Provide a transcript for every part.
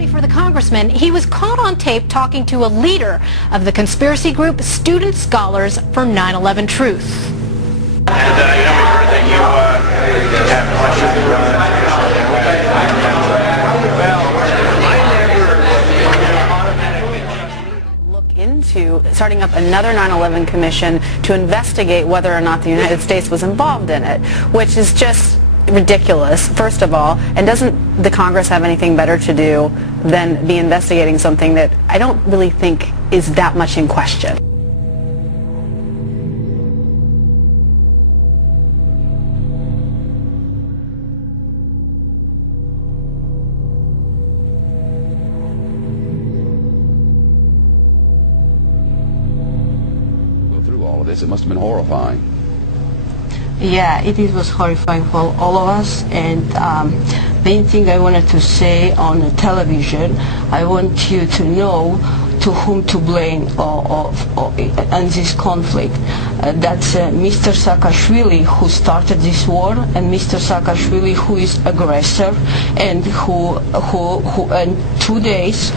party for the congressman, he was caught on tape talking to a leader of the conspiracy group Student Scholars for 9/11 Truth. And, we heard that you have look into starting up another 9/11 commission to investigate whether or not the United States was involved in it, which is just ridiculous, first of all, and doesn't the Congress have anything better to do than be investigating something that I don't really think is that much in question? Go through all of this, it must have been horrifying. Yeah, it was horrifying for all of us, and main thing I wanted to say on the television, I want you to know to whom to blame in this conflict. That's Mr. Saakashvili, who started this war, and Mr. Saakashvili, who is aggressor, and who in 2 days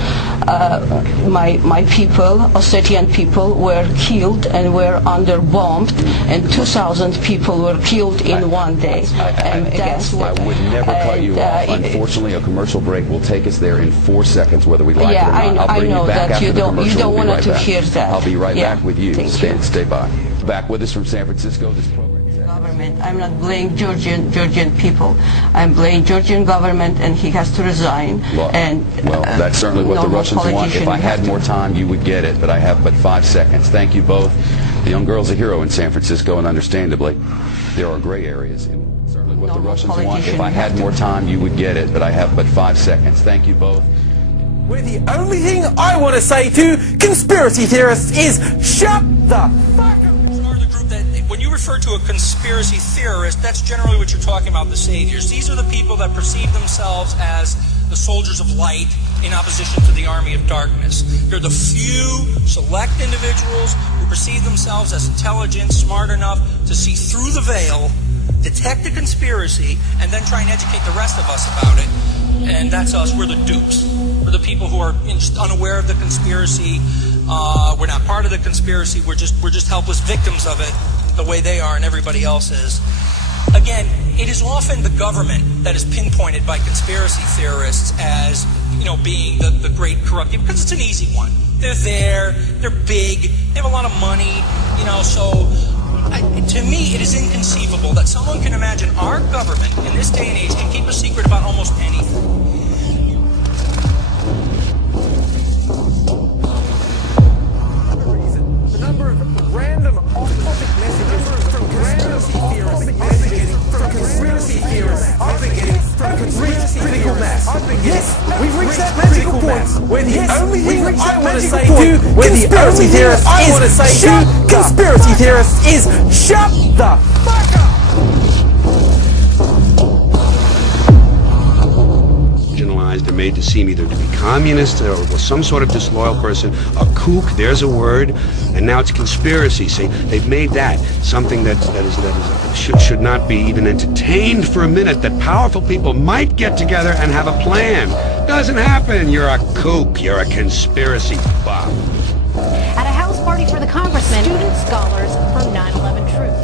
my people, Ossetian people, were killed and were under bombed, and 2,000 people were killed in 1 day. And that's what I would never cut you off. Unfortunately, a commercial break will take us there in 4 seconds, whether we like it or not. I'll bring you back after the commercial. You don't want to hear that. I'll be right back with you. Stay by. Back with us from San Francisco. This program. Government. I'm not blaming Georgian people. I'm blaming Georgian government, and he has to resign. Well, that's certainly what the Russians want. If I had more time, you would get it, but I have but 5 seconds. Thank you both. The young girl's a hero in San Francisco, and understandably, there are gray areas. Certainly what the Russians want. If I had more time, you would get it, but I have but 5 seconds. Thank you both. Where the only thing I want to say to conspiracy theorists is shut the fuck up. The group that, when you refer to a conspiracy theorist, that's generally what you're talking about, the saviors. These are the people that perceive themselves as the soldiers of light in opposition to the army of darkness. They're the few select individuals who perceive themselves as intelligent, smart enough to see through the veil, detect the conspiracy, and then try and educate the rest of us about it. And that's us. We're the dupes. We're the people who are just unaware of the conspiracy. We're not part of the conspiracy. We're just helpless victims of it, the way they are and everybody else is. Again, it is often the government that is pinpointed by conspiracy theorists as, being the great corrupting, because it's an easy one. They're there. They're big. They have a lot of money. So. To me, it is inconceivable that someone can imagine our government in this day and age can keep a secret about almost anything. The number of random off-topic messages from conspiracy theorists I've been getting from critical mass. Yes, we've reached that magical point where the only thing I want to say to conspiracy theorists is shut the fuck up. They're made to seem either to be communist or some sort of disloyal person, a kook, there's a word, and now it's conspiracy. See, they've made that something that should not be even entertained for a minute, that powerful people might get together and have a plan. Doesn't happen. You're a kook. You're a conspiracy buff. At a house party for the congressman, Student Scholars for 9/11 Truth.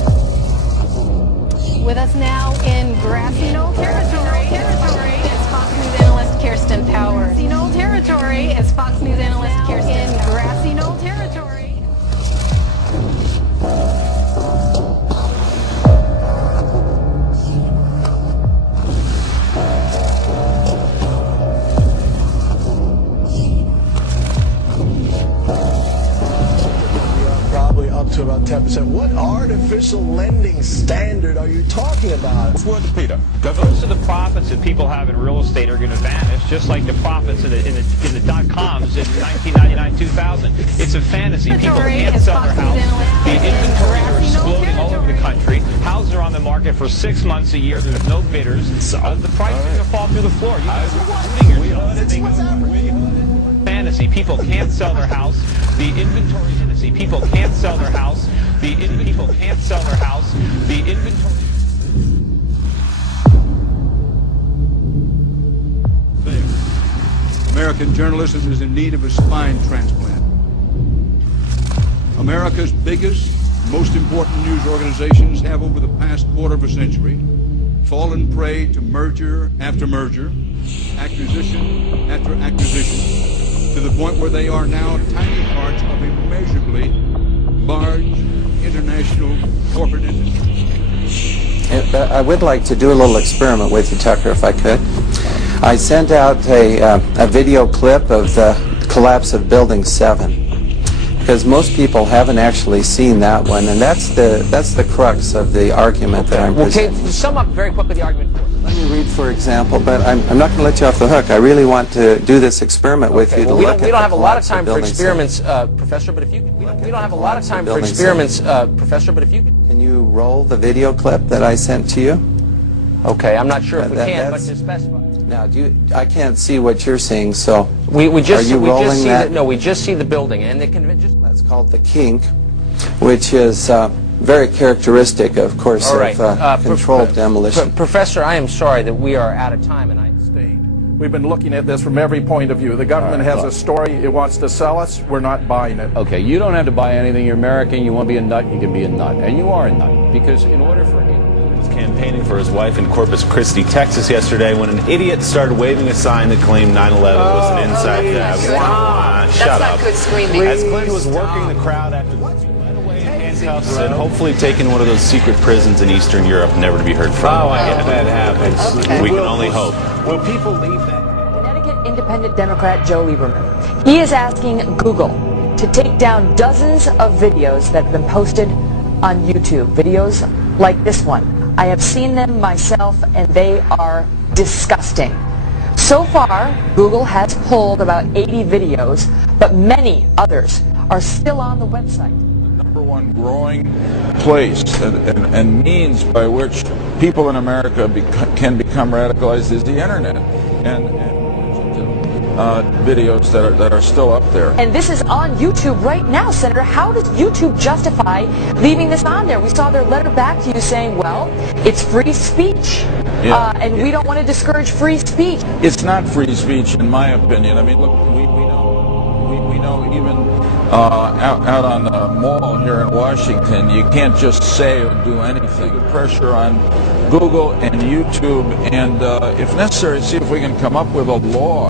With us now in grassy knoll territory is Fox News analyst Kirsten Powers. Grassy knoll territory is Fox News analyst Kirsten. In grassy knoll territory. To about 10%. What artificial lending standard are you talking about? Word to Peter. Most of the profits that people have in real estate are going to vanish, just like the profits in the dot-coms in 1999, 2000. It's a fantasy. People can't sell their house. The inventories are exploding all over the country. Houses are on the market for 6 months a year. There's no bidders. The price is going to fall through the floor. You guys fantasy. People can't sell their house. The inventory fantasy. People can't sell their house. People can't sell their house. The inventory. America American journalism is in need of a spine transplant. America's biggest, most important news organizations have, over the past quarter of a century, fallen prey to merger after merger, acquisition after acquisition, to the point where they are now tiny parts of immeasurably large international corporate entities. I would like to do a little experiment with you, Tucker, if I could. I sent out a video clip of the collapse of Building 7, because most people haven't actually seen that one, and that's the crux of the argument that I'm presenting. Okay, sum up very quickly the argument for us. Let me read, for example, but I'm not going to let you off the hook. I really want to do this experiment with you to look at the collapse of Building 7. We don't have a lot of time for experiments, Professor, but if you could, we don't have a lot of time for experiments, Professor, but if you could. Can you roll the video clip that I sent to you? Okay, I'm not sure if we can, but to specify. Now, I can't see what you're seeing, so we just are you rolling that? No, we just see the building, and that's called the kink, which is very characteristic, of course, of controlled demolition. Professor, I am sorry that we are out of time, and we've been looking at this from every point of view. The government has a story it wants to sell us. We're not buying it. Okay, you don't have to buy anything. You're American. You want to be a nut, you can be a nut, and you are a nut, because in order for campaigning for his wife in Corpus Christi, Texas yesterday when an idiot started waving a sign that claimed 9/11 was an inside job. Shut up. Good screaming. As Clinton was working the crowd after being led away in handcuffs and hopefully taken one of those secret prisons in Eastern Europe never to be heard from. Oh, I hope that happens. Okay. We can only hope. Will people leave that? Connecticut Independent Democrat Joe Lieberman. He is asking Google to take down dozens of videos that have been posted on YouTube. Videos like this one. I have seen them myself, and they are disgusting. So far, Google has pulled about 80 videos, but many others are still on the website. The number one growing place and means by which people in America can become radicalized is the internet, and videos that are still up there. And this is on YouTube right now, Senator. How does YouTube justify leaving this on there? We saw their letter back to you saying, well, it's free speech, and we don't want to discourage free speech. It's not free speech, in my opinion. I mean, look, we know even out on the mall here in Washington, you can't just say or do anything. The pressure on Google and YouTube, and if necessary, see if we can come up with a law